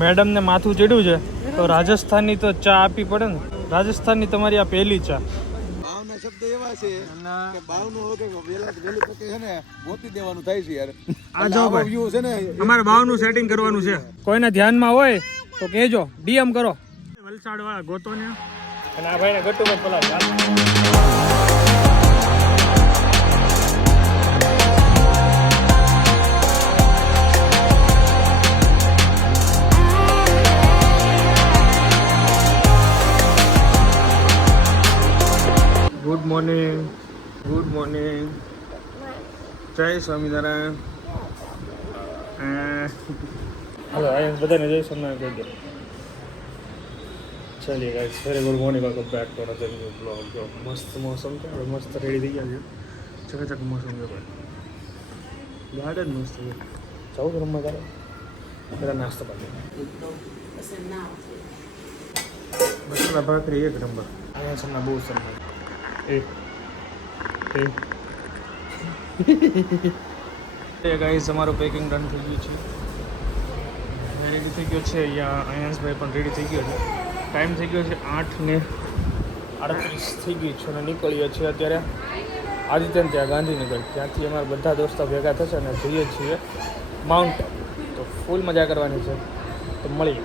Madam ને માથું ચડ્યું છે તો રાજસ્થાનની તો ચા આપવી પડે ને. રાજસ્થાનની તમારી આ પહેલી ચા. ભાવના શબ્દ એવા છે કે ભાવનું હોય કે વેલી તકે છે ને ગોતી દેવાનું થાય છે યાર. આ જો ભાઈ વ્યૂ છે ને અમારે ભાવનું સેટિંગ કરવાનું છે. કોઈના ધ્યાનમાં હોય તો કહેજો, ડીએમ કરો. વલસાડ વાળા ગોતો ને. અને આ ભાઈને ગટ્ટુ મત બોલાવ. Good morning. Good morning. જય સ્વામિનારાયણ. હલો આયન્સ બધાને જય સ્વામિનારાયણ કહી દો. ચાલીએ guys, very good morning. Welcome back to another new blog. જો મસ્ત મોસમ છે, આપણે મસ્ત રેડી થઈ ગયા છે. ચકચક મોસમ છે ભાઈ. ગાર્ડન મસ્ત છે. જાઉં તો રમવા તારે પેલા નાસ્તો પાડી મસાલા ભાખરી એક નંબર. આયન્સ હમણાં બહુ સરસ. ગાઈસ અમારું પેકિંગ ડન થઈ ગયું છે, રેડી થઈ ગયો છે. અહીંયા અયાંશભાઈ પણ રેડી થઈ ગયો છે. ટાઈમ થઈ ગયો છે 8:38 થઈ ગઈ છે અને નીકળીએ છીએ અત્યારે આદિત્યન ત્યાં ગાંધીનગર. ત્યાંથી અમારા બધા દોસ્તો ભેગા થશે અને જઈએ છીએ માઉન્ટ. તો ફૂલ મજા કરવાની છે, તો મળીએ.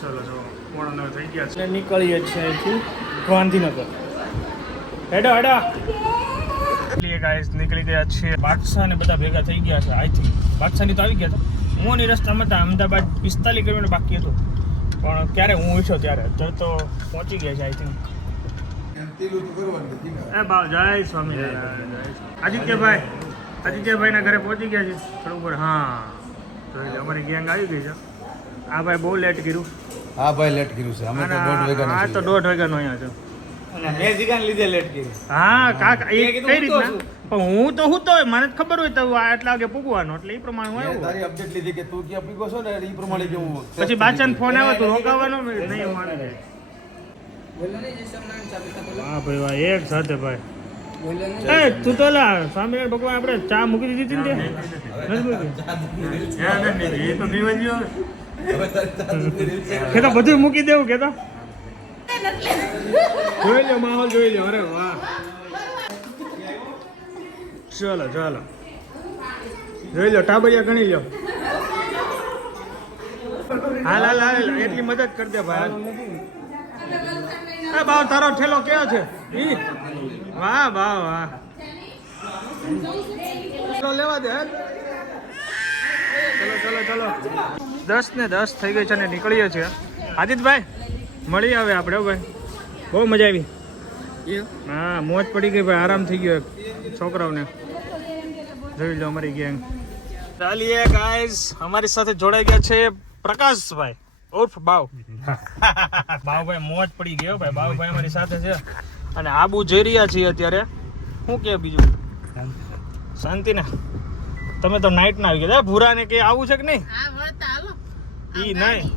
ચલો ચલો 9:30 થઈ ગયા છે, નીકળીએ છીએ અહીંથી ગાંધીનગર. હેડો હેડો. ગાઈસ નીકળી ગયા છીએ. બાદશાહ ને બધા ભેગા થઈ ગયા છે. આઈ થિંક બાદશાહની તો આવી ગયા હતા. હું ની રસ્તામાં હતા. અમદાવાદ 45 કિલોમીટર બાકી હતું, પણ ક્યારે હું ઉઠ્યો ત્યારે તો પહોંચી ગયા છે આઈ થિંક. એ બાવ જય સ્વામિનારાયણ. આદિત્યભાઈના ઘરે પહોંચી ગયા છે થોડું ઉપર. હા તો અમારી ગેંગ આવી ગઈ છે. આ ભાઈ બહુ લેટ કર્યું. હા ભાઈ લેટ કર્યું છે. અમે તો 1:30 વાગ્યાના. હા તો 1:30 વાગ્યાનો અહીંયા છે. મેજીકાન લીધે લેટ કરી. હા કાકા એ કઈ રીતના? પણ હું તો મને જ ખબર હોય તો આટલા વાગે પૂગવાનો, એટલે એ પ્રમાણે હું આવ્યો. તારી અપડેટ લીધી કે તું ક્યાં પીગો છો ને એ પ્રમાણે કેવું. પછી બાચાને ફોન આવ્યો તો રોકાવાનો નહીં માને. હા ભાઈ વાહ, એક સાથે ભાઈ. એ તું તો લા સ્વામિનારાયણ ભગવાન આપણે ચા મૂકી દીધી હતી ને તો બધું મૂકી દેવું કે તો જોઈ લો માહોલ જોઈ લો. અરે વાહ, ચલો ચાલો જોઈ લો. ટાબરિયા ગણી લો. હાલ હાલ હાલ એટલી મદદ કરી દે ભાઈ. એ બાવ તારો ઠેલો કયો છે? વાહ વાહ વાહ. ચલો લેવા દે. ચલો ચલો ચલો 10:10 થઈ ગઈ છે ને નીકળીએ છીએ. આદિત્યભાઈ મળી આવે આપણે ભાઈ. બહુ મજા આવી. હા મોજ પડી ગઈ ભાઈ. આરામ થઈ ગયો છોકરાઓને. જોઈ લો અમારી ગેંગ. ચાલીએ ગાઈઝ, અમારી સાથે જોડાઈ ગયા છે પ્રકાશભાઈ ઉર્ફ બાવ. બાવભાઈ મોજ પડી ગયો ભાઈ. બાવભાઈ અમારી સાથે છે અને આબુ જઈ રહ્યા છીએ અત્યારે. શું કે બીજું શાંતિ ને? તમે તો નાઈટ ના આવી ગયા. ભૂરા ને કે આવું છે કે નહીં? ઈ નહીં.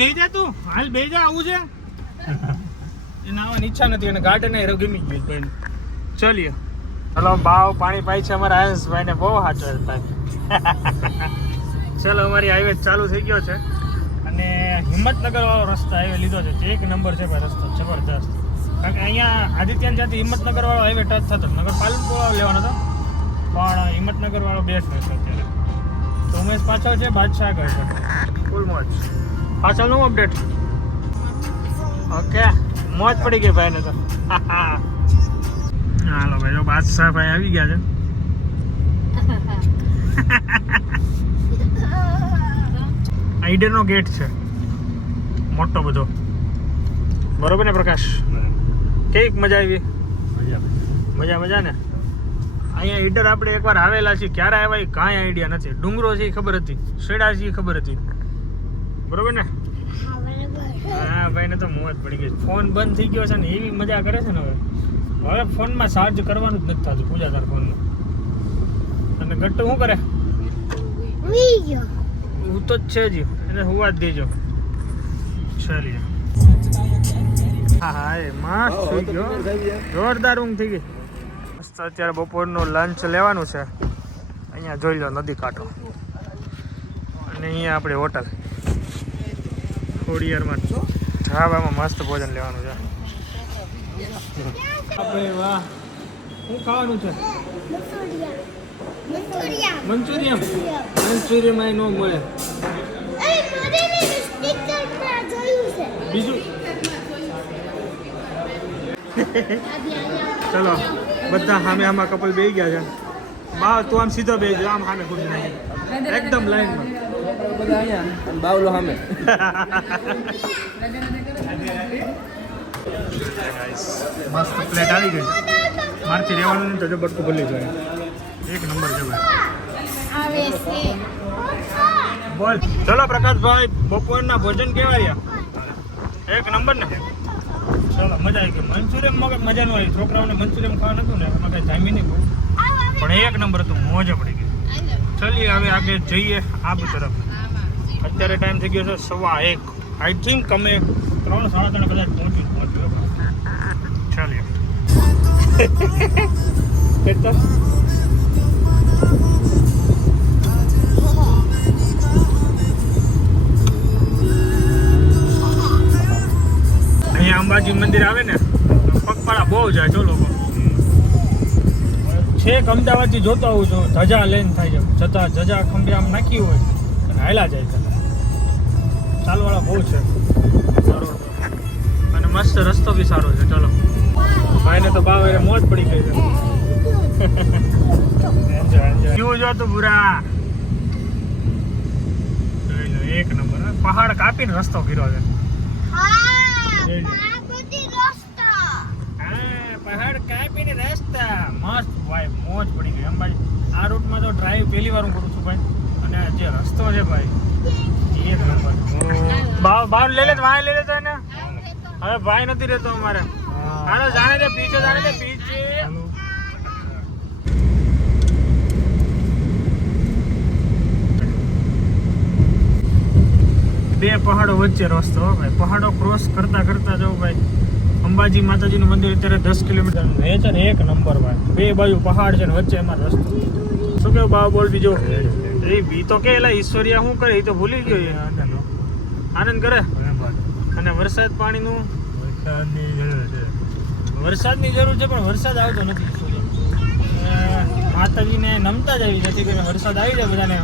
બેજા તું હાલ બેજા. આવું છે એને આવવાની ઈચ્છા નથી અને ગાર્ડન ગમી ગયું. ચલીએ. ચલો ભાવ પાણી પાય છે અમારા આયન્સભાઈ ને. બહુ સાચો ભાઈ. ચલો અમારી હાઈવે ચાલુ થઈ ગયો છે અને હિંમતનગર વાળો રસ્તો હાઈવે લીધો છે. એક નંબર છે ભાઈ રસ્તો, જબરદસ્ત. કારણ કે અહીંયા આદિત્યન જ્યાંથી હિંમતનગર વાળો હાઈવે ટચ થતો, નગર પાલનપુર વાળો લેવાનો હતો, પણ હિંમતનગર વાળો બેસ્ટ રહેશે અત્યારે. તો ઉમેશ પાછળ છે, બાદશાહ આગળ છે. ફૂલ મોજ. પાછળનું અપડેટ. ઓકે મોજ પડી ગઈ ભાઈને તો. હાલો ભાઈ, જો બાદશાહ ભાઈ આવી ગયા છે. આઈડરનો ગેટ છે મોટો બધો. બરોબર ને પ્રકાશ? કેવી મજા આવી? મજા મજા ને. અહીંયા ઈડર આપણે એકવાર આવેલા છીએ. ક્યારે આવ્યા કાંઈ આઈડિયા નથી. ડુંગરો છે એ ખબર હતી, શેડા છે એ ખબર હતી. બરોબર ને? હા ભાઈને તો મોજ પડી ગઈ. ફોન બંધ થઈ ગયો છે ને એવી મજા કરે છે ને. હવે ફોનમાં ચાર્જ કરવાનું જ નથી થતું પૂજા તાર ફોનમાં. અને ગટ્ટુ શું કરે? હું તો જ છે જ એને હુવા જ દેજો. ચાલીએ. હા હા એ મસ્ત થઈ ગયો. જોરદાર ઊંઘ થઈ ગઈ. મસ્ત મસ્ત અત્યારે બપોરનું લંચ લેવાનું છે. અહીંયા જોઈ લો નદી કાંઠો અને અહીંયા આપણી હોટલ ખોડિયારમાં ઢાબામાં મસ્ત ભોજન લેવાનું છે. આપણે વાહ શું ખાવાનું છે? મંચુરિયમ. મંચુરિયમ અહીં ન મળે. બીજું ચલો બધા સામે આમાં કપલ બેસી ગયા છે. બા તું આમ સીધો બેસજો, આમ સામે ખુરશી નાખી એકદમ લાઈનમાં બધા અહીંયા અને બાવલો સામે. મસ્ત પ્લેટ આવી ગઈ. મારથી રહેવાનું નહીં તો જબરદસ્ત ભૂલી જાય. એક નંબર છે ભાઈ. બોલ ચલો પ્રકાશભાઈ, બપોરના ભોજન કેવા રહ્યા? એક નંબર ને. ચલો મજા આવી ગઈ. મંચુરિયમ માં કંઈ મજા ન આવી. છોકરાઓને મંચુરિયમ ખાવાનું હતું ને એમાં કંઈ જામી નહીં બહુ, પણ એક નંબર હતું. મોજ પડી ગઈ. ચલીએ હવે આગળ જઈએ આબુ તરફ. અત્યારે ટાઈમ થઈ ગયો છે 1:15. આઈ થિંક અમે 3-3:30 કદાચ પહોંચ્યું. ચાલીએ. અહીંયા અંબાજી મંદિર આવે ને પગપાળા બહુ જાય છો લોકો. છેક અમદાવાદથી જોતો આવું છું, ધજા લઈને થાય છે. છતાં ધજા ખંભે આમ નાખી હોય અને હાયલા જાય છે. ચાલવાળા બહુ છે અને મસ્ત રસ્તો બી સારો છે. ચલો ભાઈને તો બાવ મોજ પડી ગઈ છે. કેવું જો તું બુરા. એક નંબર. પહાડ કાપીને રસ્તો કર્યો છે. પહાડ કાપીને રસ્તા મસ્ત ભાઈ, મોજ પડી ગઈ. અંબાજી આ રૂટમાં તો ડ્રાઈવ પહેલી વાર હું કરું છું ભાઈ, અને જે રસ્તો છે ભાઈ એક નંબર. બાર લઈ લે, વાય લઈ લેતો એને. હવે ભાઈ નથી રહેતો અમારે. હાલો જાણે દે પીછે, જાણે દે પીછે. બે પહાડો વચ્ચે રસ્તો ભાઈ. પહાડો ક્રોસ કરતા કરતા જવું ભાઈ. અંબાજી માતાજીનું મંદિર અત્યારે 10 કિલોમીટર રહે છે ને એક નંબર ભાઈ. બે બાજુ પહાડ છે ને વચ્ચે અમારો રસ્તો. શું કેવું બાબા બોલ બીજો? એ બી તો કે એલા ઈશ્વરિયા શું કરે એ તો ભૂલી ગયો. આનંદ કરે. અને વરસાદ પાણીનું વરસાદની જરૂર છે પણ વરસાદ આવતો નથી. માતાજીને નમતા જ આવી નથી કે વરસાદ આવી જાય બધાને,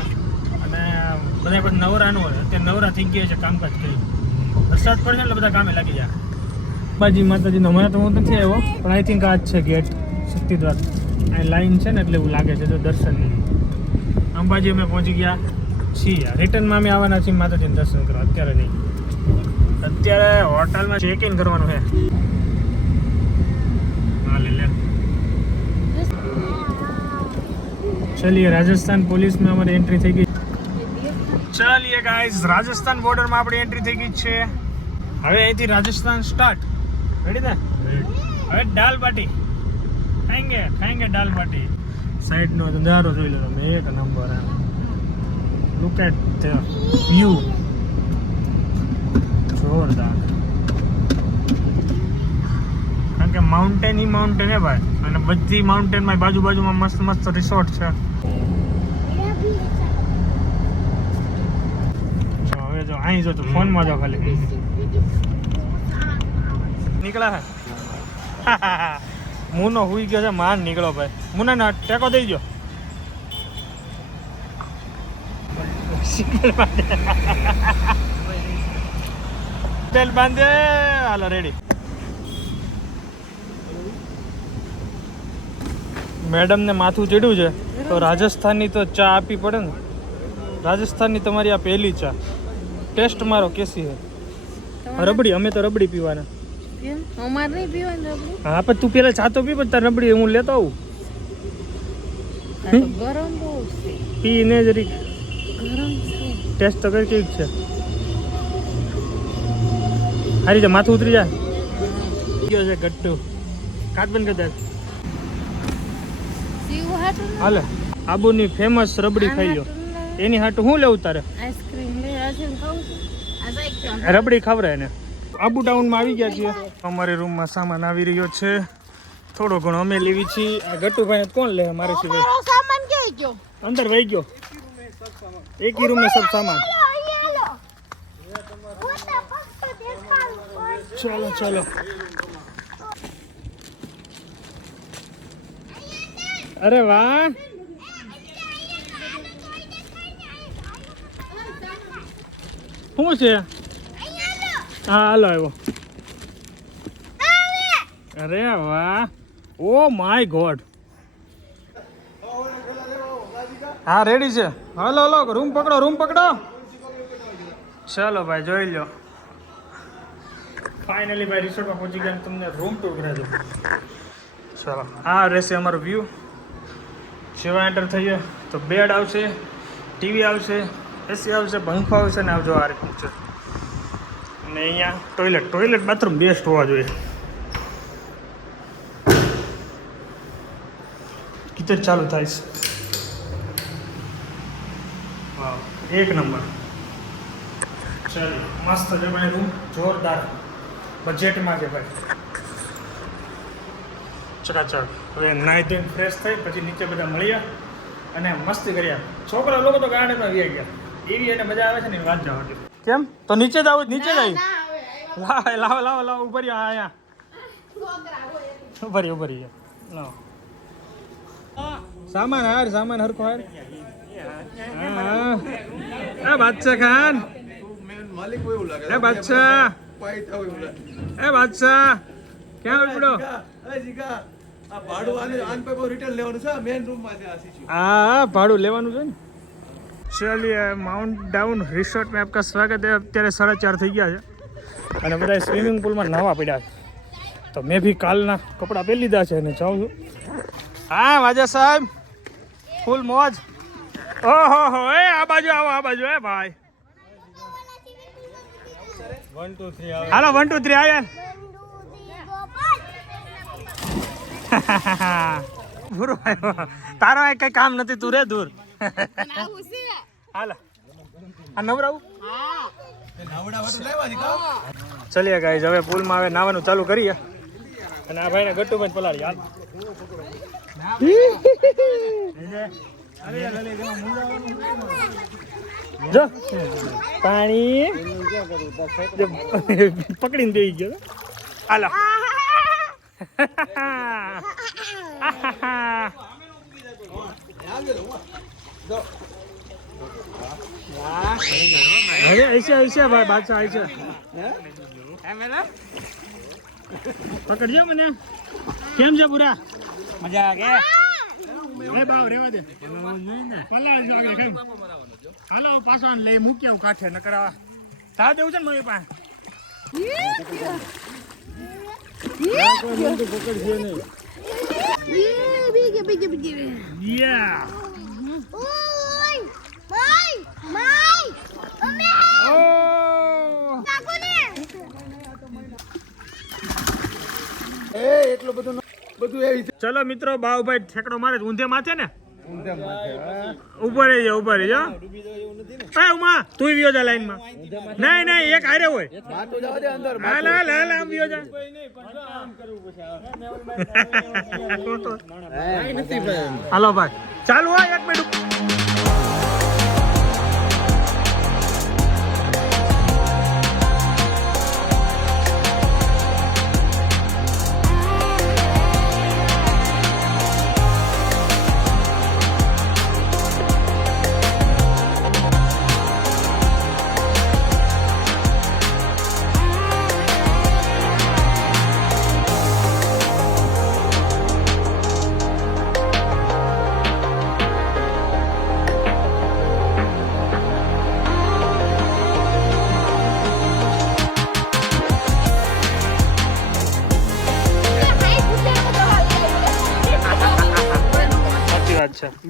અને બધા પણ નવરા ન હોય. અત્યારે નવરા થઈ ગયા છે કામકાજ કરી. વરસાદ પડશે એટલે બધા કામે લાગી જાય. અંબાજી માતાજીનો હમણાં તો હું નથી આવ્યો, પણ આઈ થિંક આ જ છે ગેટ શક્તિદ્વાર. આ લાઈન છે ને એટલે એવું લાગે છે. જો દર્શનની અંબાજી અમે પહોંચી ગયા છીએ. રિટર્નમાં અમે આવવાના છીએ માતાજીને દર્શન કરવા. અત્યારે નહીં, અત્યારે હોટલમાં ચેક ઇન કરવાનું છે. ચલીએ રાજસ્થાન પોલીસમાં અમારી એન્ટ્રી થઈ ગઈ. ચલીએ ગાઈઝ, રાજસ્થાન બોર્ડરમાં આપણી એન્ટ્રી થઈ ગઈ છે. હવે અહીંથી રાજસ્થાન સ્ટાર્ટ. રેડી ને? હવે દાલ બાટી ખાएंगे દાલ બાટી. સાઈડનો નજારો જોઈ લો તમે, એક નંબર. લુક એટ ધ વ્યૂ, જોરદાર. કારણ કે માઉન્ટેન હે ભાઈ, અને બધી માઉન્ટેનમાં બાજુમાં મસ્ત મસ્ત રિસોર્ટ છે. હવે જો અહીં જો તું ફોનમાં જો ખાલી નીકળ્યા હે. મુનો હુઈ ગયો છે, માન નીકળો ભાઈ. મુના ના ટેકો દઈ ગયો. તેલ બાંધે. હાલો રેડી. મેડમ ને માથું ચડ્યું છે તો રાજસ્થાનની તો ચા આપવી પડે ને. રાજસ્થાનની તમારી આ પહેલી ચા. ટેસ્ટ મારો કેસી હે? રબડી. અમે તો રબડી પીવાના. હા પણ તું પેલા ચા તો પી, પણ તાર રબડી હું લેતો આવું. પીને જરી ટેસ્ટ તો કઈ કેવી છે. હારી જા, માથું ઉતરી જાય. ગયો છે ગટ્ટુ. કાટ બંધ કરી દે. હાલે આબુની ફેમસ રબડી ખાઈ લો. એની હાટું શું લેવું તારે? રબડી ખવડાય ને. આબુ ટાઉનમાં આવી ગયા છીએ. અમારી રૂમમાં સામાન આવી રહ્યો છે. થોડો ઘણો અમે લેવી છીએ. આ ગટુભાઈ કોણ લે મારે સિવાય? મારો સામાન ક્યાં ગયો? અંદર વહી ગયો. એક ही रूम में सब सामान. चलो चलो. अरे वाह. શું છે? હા હાલો આવ્યો. અરે વાહ. Oh my God. હા રેડી છે. હાલો હાલો રૂમ પકડો રૂમ પકડો. ચાલો ભાઈ જોઈ લો. ફાઇનલી ભાઈ રિસોર્ટમાં પહોંચી ગયા. તમને રૂમ ટૂર કરાવી દઉં. ચાલો આ રહેશે અમારો વ્યૂ. જેવા એન્ટર થઈએ તો બેડ આવશે, ટીવી આવશે, એસી આવશે, પંખો આવશે ને આવજો આ રીતનું છે. અને અહીંયા ટોયલેટ બાથરૂમ બેસ્ટ હોવા જોઈએ. કિચન ચાલુ થાય છે. વાવ એક નંબર. ચાલો મસ્ત છે ભાઈ રૂમ. જોરદાર બજેટમાં છે ભાઈ. ચકાચક. હવે નાહી ધોઈને ફ્રેશ થઈ પછી નીચે બધા મળ્યા અને મસ્તી કર્યા. છોકરા લોકો તો ગાર્ડનમાં વ્યા ગયા. એવી એને મજા આવે છે ને એ વાત જવા દે. કેમ તો નીચે જ આવું નીચે જ આવી. લાવો લાવો લાવો ઉભા રહ્યો. અહીંયા ઉભા રહ્યો લાવો સામાન હાર સામાન હરખો હાર. હા બાદશાહ ખાન. માલિક એવું લાગે. એ બાદશાહ એ બાદશાહ ક્યાં પડ્યો? આ ભાડું આન પે રિટર્ન લેવાનું છે. મેઇન રૂમ માં છે આ સીસી. હા ભાડું લેવાનું છે ને. ચલિए माउंट डाउन रिसोर्ट में आपका स्वागत है. અત્યારે 4:30 થઈ ગયા છે અને બધા સ્વિમિંગ પુલમાં નાહવા પડ્યા છે. તો મેં બી કાલના કપડાં પહેરી લીધા છે અને જાઉં છું. હા વાજા સાહેબ ફૂલ મોજ. ઓહો હો એ આ બાજુ આવો આ બાજુ એ ભાઈ. 1 2 3 આવો. હાલો 1 2 3 આયા. ભૂરો આવ્યો. તારો કઈ કામ નથી તું રે દૂર. હાલ આ નવરાવું. ચલીએ ગાઈઝ હવે પુલમાં હવે નાવાનું ચાલુ કરીએ અને આ ભાઈને ગટ્ટુભાઈ પલાળી હાલ. જો પાણી પકડીને દઈ ગયો. હાલો अरे ऐसे भाई बादशाह ऐसे पकड़िए મને કેમ છે પૂરા મજા આ ગયા એ બાવ રેવા દે પલાળ જો આગળ કેમ હાલો પાછા લઈ મૂક્યો કાઠે ન કરાવા તા દેવું છે ને મારી પાસે પકડશે નહીં યા એટલું બધું એવી ચલો મિત્રો બાવભાઈ ઠેકડો મારે ઊંધે માથે ને ઉભો રહી જા એ ઉમા તું વિયો જા લાઈન માં નહીં નહીં એક હારે હોય હાલ હાલ હાલ આમ વિયો જા હાલો ભાઈ ચાલુ હોય 1 મિનિટ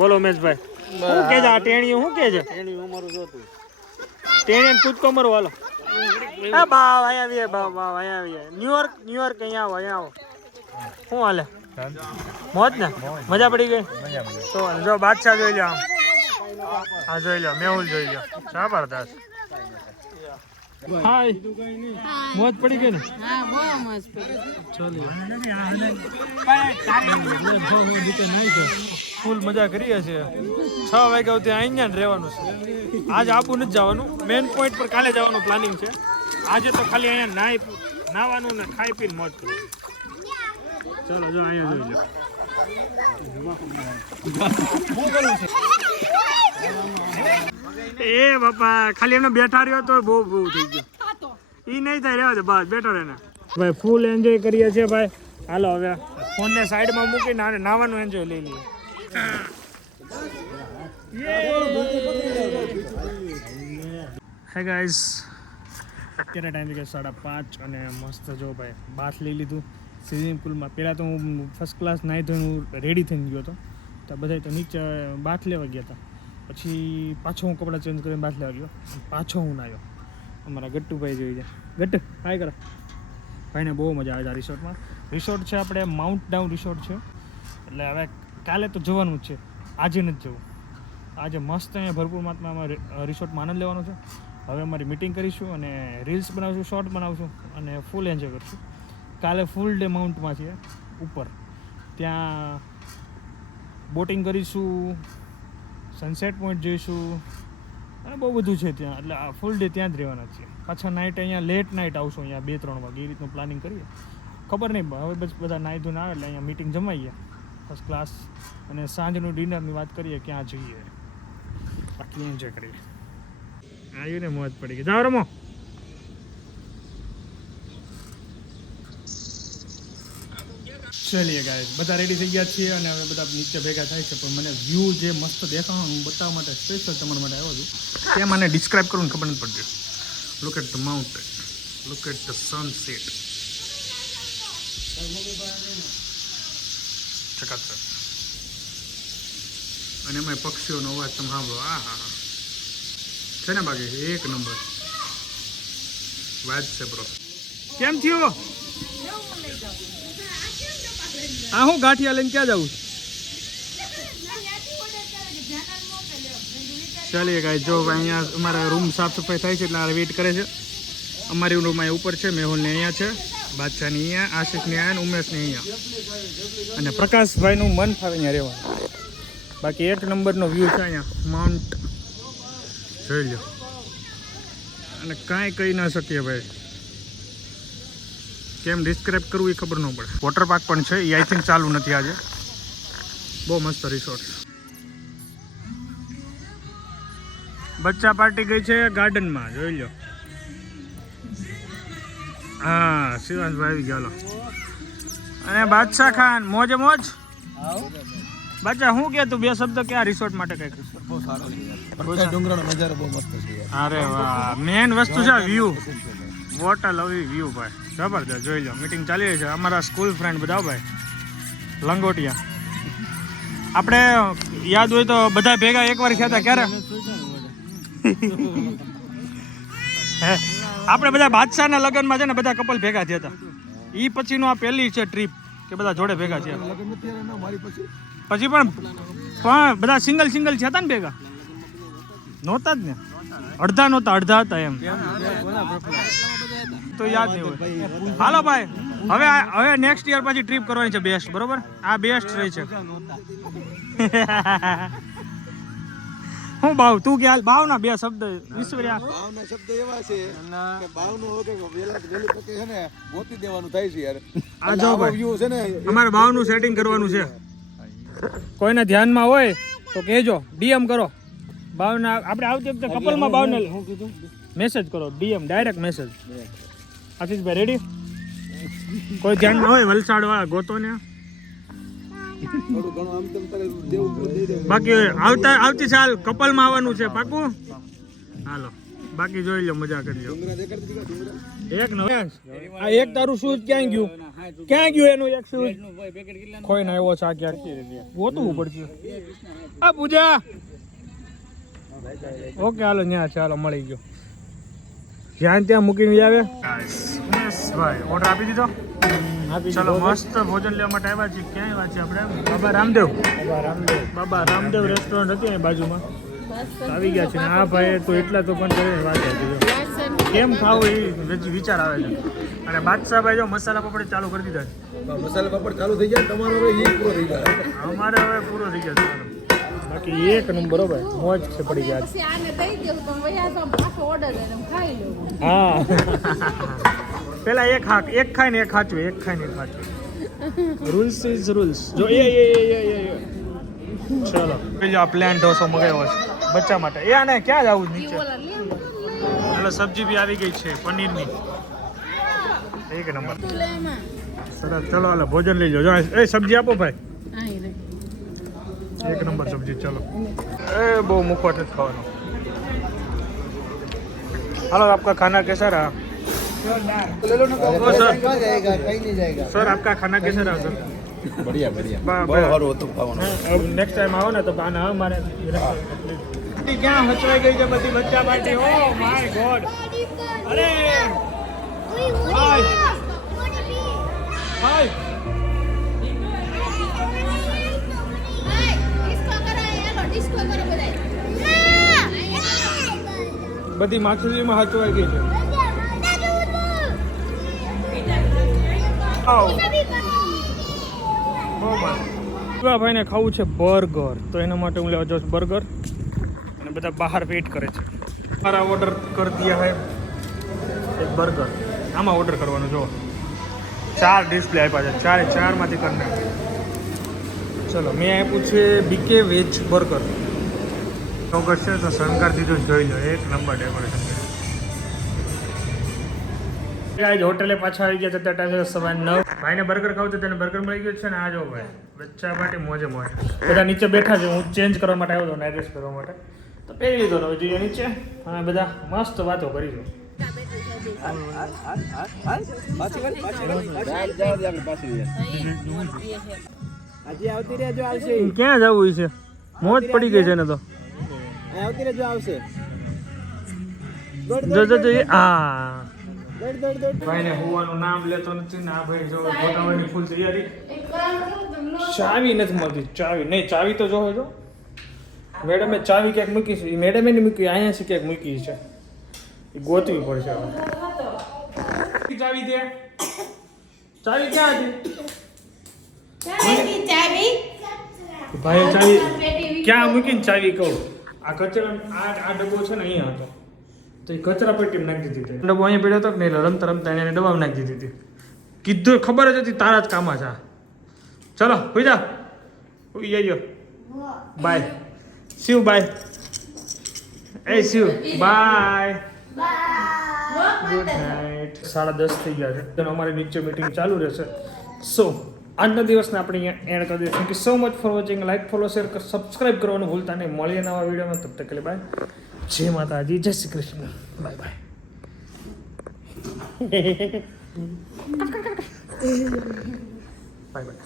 બોલો ઉમેશભાઈ શું કે છે આ ટેણીયું શું કે છે ટેણીને કૂદકો મારો હાલો એ બાવ અહીંયા આવીએ બાવ અહીંયા આવીએ ન્યુયોર્ક અહીંયા આવો શું હાલે મોજ ને મજા પડી ગઈ તો જો બાદશાહ જોઈ લો હા જોઈ લો મેહુલ જોઈ લો જબરદસ્ત હાય મોજ પડી ગઈ ને હા બહુ મસ્ત ફૂલ મજા કરીએ છીએ 6 વાગ્યા સુધી અહીંયા જ રહેવાનું છે આજ આબુ નથી જવાનું મેન પોઈન્ટ પર કાલે જવાનું પ્લાનિંગ છે આજે તો ખાલી અહીંયા નાવાનું ને ખાઈ પીને મોજ કરવું ચલો જો અહીંયા જોઈ લો એ બાપા ખાલી એમને બેઠા રહ્યો તો બહુ થઈ ગયો ઈ નહીં થાય રહેવા દે બસ બેઠો રહે ને ભાઈ ફૂલ એન્જોય કરીએ છીએ ભાઈ હાલો હવે ફોનને સાઈડમાં મૂકીને આને નાવાનું એન્જોય લઈ લઈએ હે ગાઈસ અત્યારે ટાઈમ થઈ ગયો 5:30 અને મસ્ત જો ભાઈ બાથ લઈ લીધું સ્વિમિંગ પુલમાં પહેલાં તો હું ફર્સ્ટ ક્લાસ નાહી ધોઈને હું રેડી થઈને ગયો હતો તો બધા તો નીચે બાથ લેવા ગયા હતા પછી પાછો હું કપડાં ચેન્જ કરીને બાથ લેવા ગયો પાછો હું નાહ્યો અમારા ગટ્ટુભાઈ જોઈ જાય ગટ્ટુ હાય કરો ભાઈને બહુ મજા આવે છે આ રિસોર્ટમાં રિસોર્ટ છે આપણે માઉન્ટ ડાઉન રિસોર્ટ છે એટલે હવે કાલે તો જવાનું જ છે આજે નથી જવું આજે મસ્ત અહીંયા ભરપૂર માત્રામાં રિસોર્ટમાં આનંદ લેવાનો છે હવે અમારી મિટિંગ કરીશું અને રીલ્સ બનાવશું શોર્ટ બનાવશું અને ફૂલ એન્જોય કરશું કાલે ફૂલ ડે માઉન્ટમાં છીએ ઉપર ત્યાં બોટિંગ કરીશું સનસેટ પોઈન્ટ જોઈશું અને બહુ બધું છે ત્યાં એટલે આ ફૂલ ડે ત્યાં જ રહેવાના છીએ પાછા નાઇટ અહીંયા લેટ નાઇટ આવશું અહીંયા 2-3 વાગે એ રીતનું પ્લાનિંગ કરીએ ખબર નહીં હવે બસ બધા નાહી ધોઈને આવે એટલે અહીંયા મિટિંગ જમાઈએ ફર્સ્ટ ક્લાસ અને સાંજનું ડિનરની વાત કરીએ ક્યાં જઈએ બાકી એન્જોય કરીએ આવ્યું ને મોજ પડી ગઈ જાઓ રમો ચલીએ ગાઈસ બધા રેડી થઈ ગયા છીએ અને હવે બધા નીચે ભેગા થાય છે પણ મને વ્યૂ જે મસ્ત દેખાવાનું હું બતાવવા માટે સ્પેશિયલ તમારા માટે આવ્યો છું ત્યાં મને ડિસ્ક્રાઇબ કરવું ખબર નથી પડતી look at the mountain look at the sunset ચકાચક અને એમાં પક્ષીઓનો અવાજ તમે સાંભળો આ હા છે ને બાકી એક નંબર વાત છે બ્રો કેમ થયો આ હું ગાંઠિયા લઈને ક્યાં જાઉં ચાલીએ ગાય જો અહીંયા અમારા રૂમ સાફ સફાઈ થાય છે એટલે આ વેઇટ કરે છે અમારી રૂમ અહીંયા ઉપર છે મેહુલને અહીંયા છે બાદશાહની અહીંયા આશિષની અહીંયા અને ઉમેશની અહીંયા અને પ્રકાશભાઈનું મન ફાવે અહીંયા રહેવાનું બાકી એક નંબરનો વ્યૂ છે અહીંયા માઉન્ટ જોઈ લો અને કાંઈ કહી ન શકીએ ભાઈ કેમ ડિસ્ક્રાઇબ કરવું એ ખબર ન પડે વોટર પાર્ક પણ છે એ આઈ થિંક ચાલુ નથી આજે બહુ મસ્ત રિસોર્ટ બચ્ચા પાર્ટી ગઈ છે ગાર્ડનમાં જોઈ લો હા શિવાંશભાઈ આવી ગયા અને બાદશાહ ખાન મોજે મોજ બાદશાહ હું કે તું 2 શબ્દ કે આ રિસોર્ટ માટે કઈ કહીશ બહુ સારો છે યાર ડુંગરાનો નજારો બહુ મસ્ત છે યાર અરે વાહ મેન વસ્તુ છે view what a lovely view ભાઈ જબરદસ્ત જોઈ લો મીટિંગ ચાલી રહી છે અમારા સ્કૂલ ફ્રેન્ડ બધા ભાઈ લંગોટિયા આપણે યાદ હોય તો બધા ભેગા એકવાર થયા હતા ક્યારે આપણે બધા બાદશાહના લગ્નમાં છે ને બધા કપલ ભેગા થયા હતા એ પછીનું આ પહેલી છે ટ્રીપ કે બધા જોડે ભેગા થયા પછી પણ બધા સિંગલ થયા હતા ને ભેગા નહોતા જ ને અડધા હતા એમ તો યાદ નહીં હોય હાલો ભાઈ હવે નેક્સ્ટ યર પછી ટ્રીપ કરવાની છે બેસ્ટ બરોબર આ બેસ્ટ રહી છે હું ભાવ તું કે હાલ ભાવના 2 શબ્દ વિશ્વર્યા ભાવના શબ્દ એવા છે કે ભાવનું હોય કે વેલી તકે છે ને ગોતી દેવાનું થાય છે યાર આ જો ભાઈ વ્યૂ છે ને અમારે ભાવનું સેટિંગ કરવાનું છે કોઈને ધ્યાનમાં હોય તો કહેજો ડીએમ કરો ભાવના આપણે આવતી વખતે કપલમાં ભાવને મેસેજ કરો ડીએમ ડાયરેક્ટ મેસેજ આશીષભાઈ રેડી કોઈ ધ્યાનમાં હોય વલસાડ વાળા ગોતો ને થોડું ઘણું આમ તેમ કરે દેવું દઈ દે બાકી આવતી સાલ કપલમાં આવવાનું છે પાકું હાલો બાકી જોઈ લો મજા કરી લો ડુંગરા દેખાડી દીધા ડુંગરા એક નો આ એક તારું શૂઝ ક્યાં ગયું એનું એક શૂઝ કોઈ ના એવો છે ક્યાંક ગોતવું પડશે આ પૂજા ઓકે હાલો ત્યાં ચાલો મળી ગયો જ્યાં ત્યાં મૂકીને આવે ભાઈ ઓર્ડર આપી દીધો ચાલો મસ્ત ભોજન લેવા માટે આવ્યા છીએ ક્યાં આવ્યા છીએ આપણે બાબા રામદેવ રેસ્ટોરન્ટ હતી ને બાજુમાં આવી ગયા છે હા ભાઈ તો એટલા તો પણ વાત હતી કેમ ખાવું એ વિચાર આવે છે. અને બાદશાહભાઈ જો મસાલા પપડી ચાલુ કરી દીધા છે. મસાલા પાપડ ચાલુ થઈ જાય તમારો હવે ઈ પૂરો થઈ જાય અમારે હવે પૂરો થઈ ગયો છે. બાકી એક નંબર બરોબર મોજ છે પડી ગયા પછી આને દઈ દઉં તો વયા તો પાછો ઓર્ડર લઈને હું ખાઈ લઉં. હા પેલા એક ખાય ને એક ખાચું એક ખાય ને એક ખાચું રૂલ્સ ઇઝ રૂલ્સ જો એ ચલો પેલો આ પ્લાન ઢોસો મગાવ્યો છે બચ્ચા માટે એ આને ક્યાં જવું નીચે ઓલા લે એટલે સબ્જી બી આવી ગઈ છે પનીરની એક નંબર તું લે એમાં સરસ ચલો હાલો ભોજન લઈ જાઓ જો એ સબ્જી આપો ભાઈ અહીં રે એક નંબર સબ્જી ચલો એ બહુ મુખવાટ જ ખાવાનો हेलो आपका खाना कैसा रहा ले लो ना वो सर जाएगा कहीं नहीं जाएगा सर आपका खाना कैसा रहा सर बढ़िया बढ़िया બા- બહુ બા- સારું હતું ખાવાનું अब नेक्स्ट टाइम आओ ना तो खाना हमारे ક્યાં હચવાઈ ગઈ છે બધી બચ્ચા પાર્ટી ઓ માય ગોડ અરે હાય હાય બધી માછલીમાં હચવાઈ ગઈ છે આવ બહુ મસ્ત ભાઈને ખાવું છે બર્ગર તો એના માટે હું લેવા જાઉં છું બર્ગર અને બધા બહાર વેઇટ કરે છે મારા ઓર્ડર કરી દિયા હે એક બર્ગર આમાં ઓર્ડર કરવાનું જો 4 ડિસ્પ્લે આપ્યા છે ચારમાંથી કરી નાખ્યું ચલો મેં આપ્યું છે બીકે વેજ બર્ગર ચોક્કસ છે તો શણગાર દીધો જોઈ લો એક નંબર ડેકોરેશન આજ હોટેલે પાછા આવી ગયા હતા ટાઈમ સવારે 9 ભાઈને બર્ગર ખાવું તો તેને બર્ગર મળી ગયું છે ને આ જો ભાઈ બચ્ચા પાર્ટી મોજે મોજ બધા નીચે બેઠા છે હું ચેન્જ કરવા માટે આવ્યો હતો નાઇટ ડ્રેસ પહેરવા માટે તો પહેરી લીધો ને હવે જઈએ નીચે અને બધા મસ્ત વાતો કરીશું આવતી રહેજો આવશે ક્યાં જવું છે મોજ પડી ગઈ છે ને તો આવતી રહેજો આવશે જો જો જો આ દોડ દોડ દોડ ભાઈને હોવાનું નામ લેતો નથી ને આ ભાઈ જો ગોઠવવાની ફૂલ તૈયારી ચાવી નથી મળતી ચાવી નહીં ચાવી તો જોવે જો મેડમે ચાવી ક્યાંક મૂકી છે મેડમે નહીં મૂકી અહીંયા છે ક્યાંક મૂકી છે એ ગોતવી પડશે હવે ચાવી દે ચાવી ક્યાં હતી ભાઈ ચાવી ક્યાં મૂકીને ચાવી કહું આ કચરા આ ડબ્બો છે ને અહીંયા હતો તો એ કચરા પેટીમાં નાખી દીધી હતી ડબ્બો અહીંયા પડ્યો હતો કે નહીં રમતા રમતા એને ડબ્બામાં નાખી દીધી હતી કીધું ખબર જ હતી તારા જ કામ છે ચલો હોઈ જા હોઈ જજો બાય શિવ બાય એ શિવ બાય ગુડ નાઇટ 10:30 થઈ ગયા છે તો અમારી નીચે મીટિંગ ચાલુ રહેશે સો આજના દિવસને આપણે અહીંયા એન્ડ કરી દઈએ thank you so much for watching like follow share subscribe કરવાનું ભૂલતા નહીં મળીએ નવા વિડીયોમાં તબ તક લે બાય જય માતાજી જય Shri Krishna bye bye bye bye